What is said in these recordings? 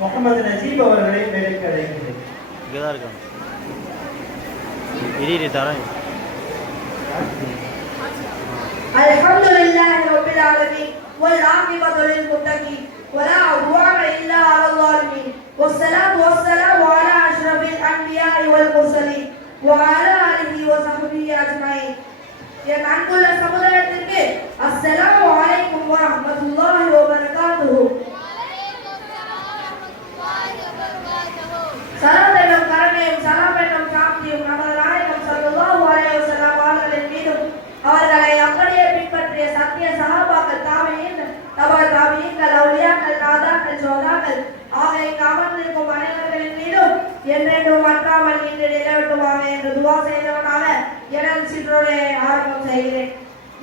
Mohammed Najib அவர்களை வேலைக்கு அழைக்கிறேன். இங்கதான் இருக்காங்க. இடி தரேன். அல்ஹம்துலில்லாஹி ரப்பில் ஆலமீன் வல் ஆகிபத்து லில் முத்தகீன் வலா உத்வான இல்லா அலல் ஸாலிமீன் வஸ்ஸலாத்து வஸ்ஸலாமு அலா அஷ்ரஃபில் அன்பியாஇ வல் முர்ஸலீன் வ அலா ஆலிஹி வ ஸஹ்பிஹி அஜ்மஈன். என் அன்புள்ள சமுதாயத்திற்கு அஸ்ஸலாமு அலைக்கும் வ ரஹ்மத்துல்லாஹி வ பரகாத்துஹு. சலாமெனும் கருணையும் சலாமெனும் சாந்தியும் நமது நாயகம் ஸல்லல்லாஹு அலைஹி வஸல்லம் அவர்களின் மீதும் அவர்களை அப்படியே பின்பற்றிய சத்திய சஹாபாக்கள், தாபிஈன், தபர் தாபிஈன்கள், அவுலியாக்கள், நாதாக்கள், ஷுஹதாக்கள் ஆகிய அமர்ந்திருக்கும் அனைவர்களின் மீதும் என்றென்றும் மற்றாமல் இன்று நிலவட்டுமாக என்று துவா செய்தவனாக எனது சிற்றுரையை ஆரம்பம் செய்கிறேன்.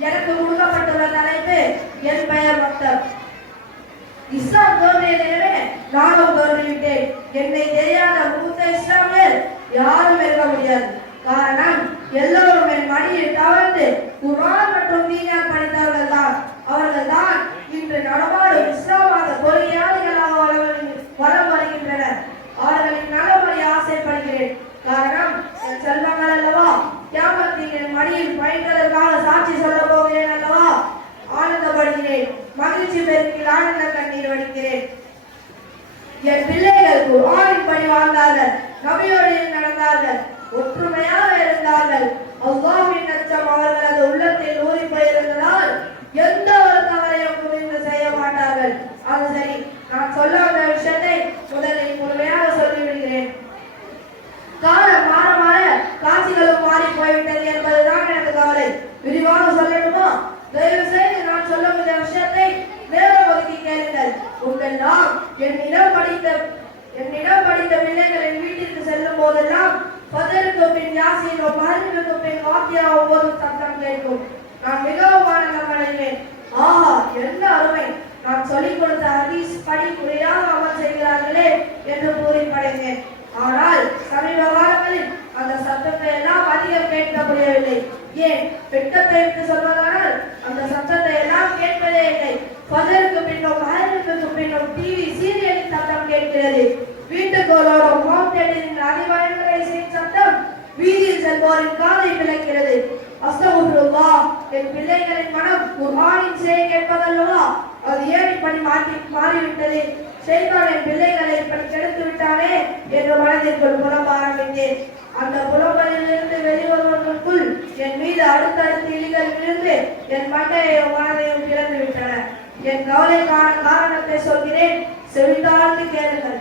எனக்கு கொடுக்கப்பட்டுள்ள தலைப்பு என் பெயர் மக்தப். இஸ்லாம் தோன்றியதே நானும் தோன்றிவிட்டேன். என்னை தெரியாத மூத்த இஸ்லாமியர் யாரும் இருக்க முடியாது. காரணம், எல்லோரும் என் மடியில் தவழ்ந்து குர்ஆன் மற்றும் தீனார் படித்தவர்கள் தான். அவர்கள் தான் இன்று நடமாடும் இஸ்லாமாக கொள்கையாளிகளாக வலம் வருகின்றனர். அவர்களின் நலவழி ஆசைப்படுகிறேன். காரணம், என் செல்வங்கள் அல்லவா, கியாமத்தில் என் மடியில் பயின்றதற்காக சாட்சி சொல்ல போகிறேன் அல்லவா. ஆனந்தப்படுகிறேன், மகிழ்ச்சி பெருக்கில் ஆனந்த கண்ணீர் வடிக்கிறேன். என் பிள்ளைகள் குர்ஆனின் படி வாழ்ந்தார்கள், நபியோடையில் நடந்தார்கள், ஒற்றுமையாக இருந்தார்கள். அல்லாஹ்வின் அச்சம் அவர்களது உள்ளத்தில் ஊறி போயிருந்ததால் எந்த ஒரு தவறையும் புரிந்து செய்ய மாட்டார்கள். அது சரி, நான் சொல்ல வந்த விஷயத்தை முதலில் முழுமையாக சொல்லிவிடுகிறேன். காலம் மாற மாற காட்சிகளும் மாறி போய்விட்டது என்பதுதான் எனக்கு கவலை. விரிவாக சொல்லணுமா? தயவு செய்து நான் சொல்ல வேண்டிய விஷயத்தை நேரம் ஒதுக்கி கேளுங்கள். உங்களெல்லாம் என்னிடம் படித்த பிள்ளைகளின் வீட்டிற்கு செல்லும் போதெல்லாம் ஃபஜருக்கு பின் யாசீன், மஹரிபுக்கு பின் வாக்கியா ஓதும் சத்தம் கேட்கும். நான் மிகவும் ஆனந்தம் அடைவேன். ஆஹா, என்ன அருமை! நான் சொல்லிக் கொடுத்த ஹதீஸ் படி முறையாக அமல் செய்கிறார்களே என்று பூரிப்படைந்தேன். ஆனால் சமீப காலங்களில் அந்த சத்தத்தை எல்லாம் அதிகம் கேட்க முடியவில்லை. ஏன், வெட்கத்தை விட்டு சொல்வதானால் அந்த சத்தத்தை எல்லாம் கேட்பதே இல்லை. ஃபஜருக்கு பின்னும் மஹரிபுக்கு பின்னும் டிவி சீரியலின் சத்தம் கேட்கிறது. வீட்டுக்கோளோடும் ஹோம் தியேட்டரின் அதிபயங்கர இசையின் சத்தம் வீதியில் செல்வோரின் காதை பிளக்கிறது. அஸ்தகுஃபிருல்லாஹ், என் பிள்ளைகளின் மனம் குர்ஆனின் இசையை கேட்பதல்லவா? அது ஏன் இப்படி மாறிவிட்டது? ஷைத்தான் என் பிள்ளைகளை இப்படி கெடுத்து விட்டானே என்று மனதிற்குள் புலம்ப ஆரம்பித்தேன். அந்த புலம்பலிலிருந்து வெளிவருவதற்குள் என் மீது அடுத்தடுத்து இலிகள் விழுந்து என் மண்டையையும் மனதையும் பிளந்து விட்டன. என் கவலைக்கான காரணத்தை சொல்கிறேன், செவித்தாழ்ந்து கேளுங்கள்.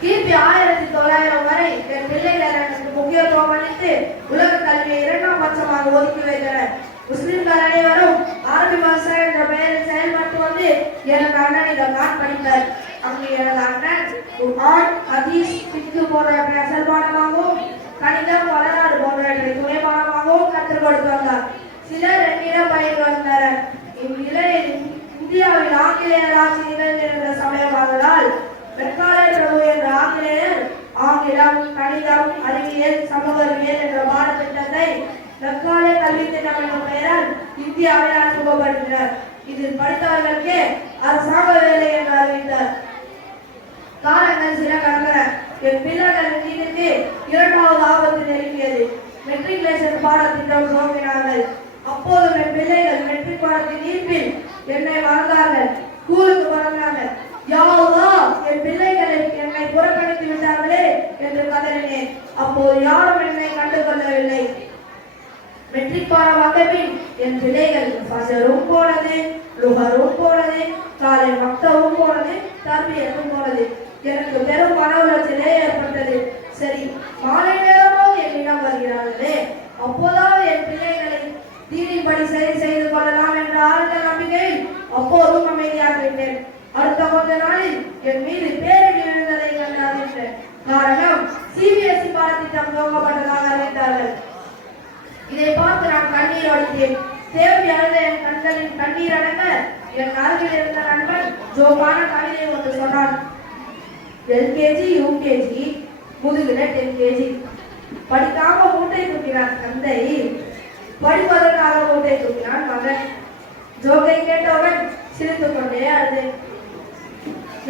கிபி 1900 வரை என் பிள்ளைகள் எனக்கு முக்கியத்துவம் அளித்து உலக கல்வியை 2ஆம் பட்சமாக ஒதுக்கி வைத்தனர். முஸ்லிம்கள் அனைவரும் அரபி பாஷா என்ற பெயரில் செயல்பட்டு வந்து எனது அண்ணனிடம் நான் படித்தார். அங்கு எனது அண்ணன் குர்ஆன், ஹதீஸ், ஃபிக்ஹ் போன்றவற்றை அசல்பானமாகவும் கணிதம், வரலாறு போன்றவற்றை துணைபானமாகவும் கற்றுக் கொடுத்து வந்தார். சிலர் என்னிடம் பயிர் வந்தனர். இந்நிலையில் இந்தியாவில் ஆங்கிலேயர் ஆட்சி நிகழ்ந்திருந்த சமயமானதால் மெக்காலே பிரபு என்ற ஆங்கிலேயர் ஆங்கிலம், கணிதம், அறிவியல், சமூக அறிவியல் என்ற பாடத்திட்டத்தை மெக்காலே கல்வி திட்டம் என்ற பெயரால் இந்தியாவில் அறிமுகப்படுத்தினார். இதில் படித்தவர்களுக்கு அரசாங்க வேலை என்று அறிவித்தார். காலங்கள் சில கடந்தன. என் பிள்ளைகளின் வீட்டுக்கு 2வது ஆபத்து நெருங்கியது. மெட்ரிகுலேஷன் பாடத்திட்டம் துவங்கினார்கள். அப்போது என் பிள்ளைகள் மெட்ரிக் பாடத்தின் ஈர்ப்பில் என்னை மறந்தார்கள். ஸ்கூலுக்கு வந்தார்கள். யா அல்லாஹ், என் பிள்ளைகளை என்னை புறக்கணித்து விட்டார்களே என்று கதறினேன். அப்போது யாரும் என்னை கண்டுகொள்ளவில்லை. மெட்ரிக் பாடம் வந்தபின் என் பிள்ளைகள் ஃபஜரும் போனது, லுஹரும் போனது, காலை மக்தவும் போனது, தர்பியத்தும் போனது. எனக்கு பெரும் மன உளைச்சலே ஏற்பட்டது. சரி, மாலை நேரமாக என்னிடம் வருகிறார்களே, அப்போதாவது என் பிள்ளைகளை தீனின்படி சரி செய்து கொள்ளலாம் என்ற ஆழ்ந்த நம்பிக்கை அப்போதும் அமைதியாகிவிட்டேன். அடுத்த கொஞ்ச நாளில் என் மீது பேரடி விழுந்ததை கண்டு அறிந்தேன். காரணம், சிபிஎஸ்இ பாடத்திட்டம் துவங்கப்பட்டதாக அறிவித்தார்கள். இதை பார்த்து நான் கண்ணீர் வடித்தேன். தேவி அழுத என் கண்களின் கண்ணீர் அடங்க என் அருகில் இருந்த நண்பன் ஜோபான கவிதை ஒன்று சொன்னான். எல்கேஜி, யூகேஜி, முதுகுல 10 kg. படிக்காம மூட்டை தூக்கினான் தந்தை, படிப்பதற்காக மூட்டை தூக்கினான் மகன். ஜோகை கேட்டவன் சிரித்துக் கொண்டே அழுதேன்.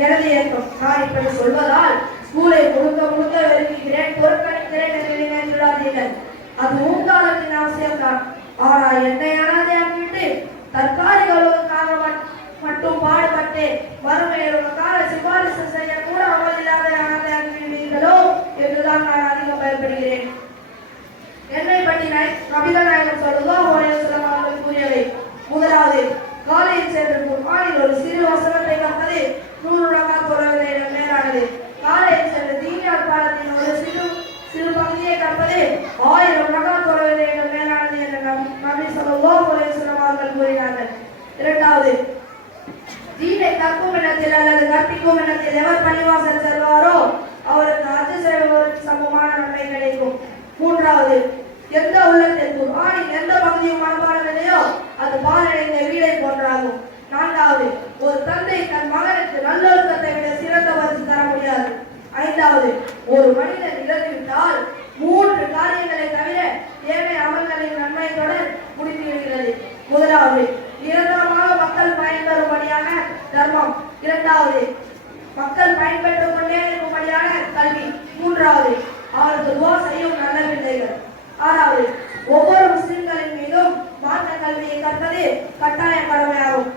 எனது ஏற்றம். நான் இப்படி சொல்வதால் ஸ்கூலை முழுக்க முழுக்க வெறுக்கிறேன், புறக்கணிக்கிறேன் என்று நினைத்துள்ளார்கள். அது உங்காலத்தின் அவசியம்தான். ஆனால் என்னை அனாதையாக்கிவிட்டு தற்காலிகளுக்காக மட்டும் பாடுபட்டு வறுமையுக்காக சிபாரிசு செய்ய கூட அவள் இல்லாத அனாதையாக்கிவிடுவீர்களோ என்றுதான் நான் அதிகம் பயப்படுகிறேன். என்னை பற்றி நபிகள் நாயகம் ஸல்லல்லாஹு அலைஹி வஸல்லம் அவர்கள் கூறியவை: முதலாவது, காலையில் சென்று குர்ஆனில் ஒரு சிறு வசனத்தை கற்பது 100 ரகாத் தொழுவதை விட மேலானது. காலையில் சென்று தீனியார் பாடத்தின் ஒரு சிறு பகுதியை கற்பது 1000 ரகாத் தொழுவதை விட மேலானது என்று நபி ஸல்லல்லாஹு அலைஹி வஸல்லம் அவர்கள் கூறினார்கள். இரண்டாவது, தீனை கற்கும் இடத்தில் அல்லது கற்பிக்கும் இடத்தில் எவர் பள்ளிவாசல் செல்வாரோ அவருக்கு ஹஜ் செய்வதற்கு சமமான நன்மை கிடைக்கும். மூன்றாவது, எந்த உள்ளத்தில் குர்ஆனின் எந்த பகுதியும் மனப்பாடமில்லையோ அது பாழடைந்த வீடை போன்றாகும். நான்காவது, ஒரு தந்தை தன் மகனுக்கு நல்லொழுக்கத்தை விட சிறந்த பரிசு தர முடியாது. ஐந்தாவது, ஒரு மனிதன் இழந்துவிட்டால் 3 காரியங்களை தவிர ஏனைய அமல்களின் நன்மை தொடர் முடிந்துவிடுகிறது. முதலாவது, நிரந்தரமாக மக்கள் பயன்பெறும்படியான தர்மம். இரண்டாவது, மக்கள் பயன்பெற்றுக் கொண்டே இருக்கும்படியான கல்வி. மூன்றாவது, அவருக்கு துவா செய்யும் நல்ல பிள்ளைகள். ஆறாவது, ஒவ்வொரு முஸ்லிம்களின் மீதும் மார்க்க கல்வியை கற்பது கட்டாய கடமையாகும்.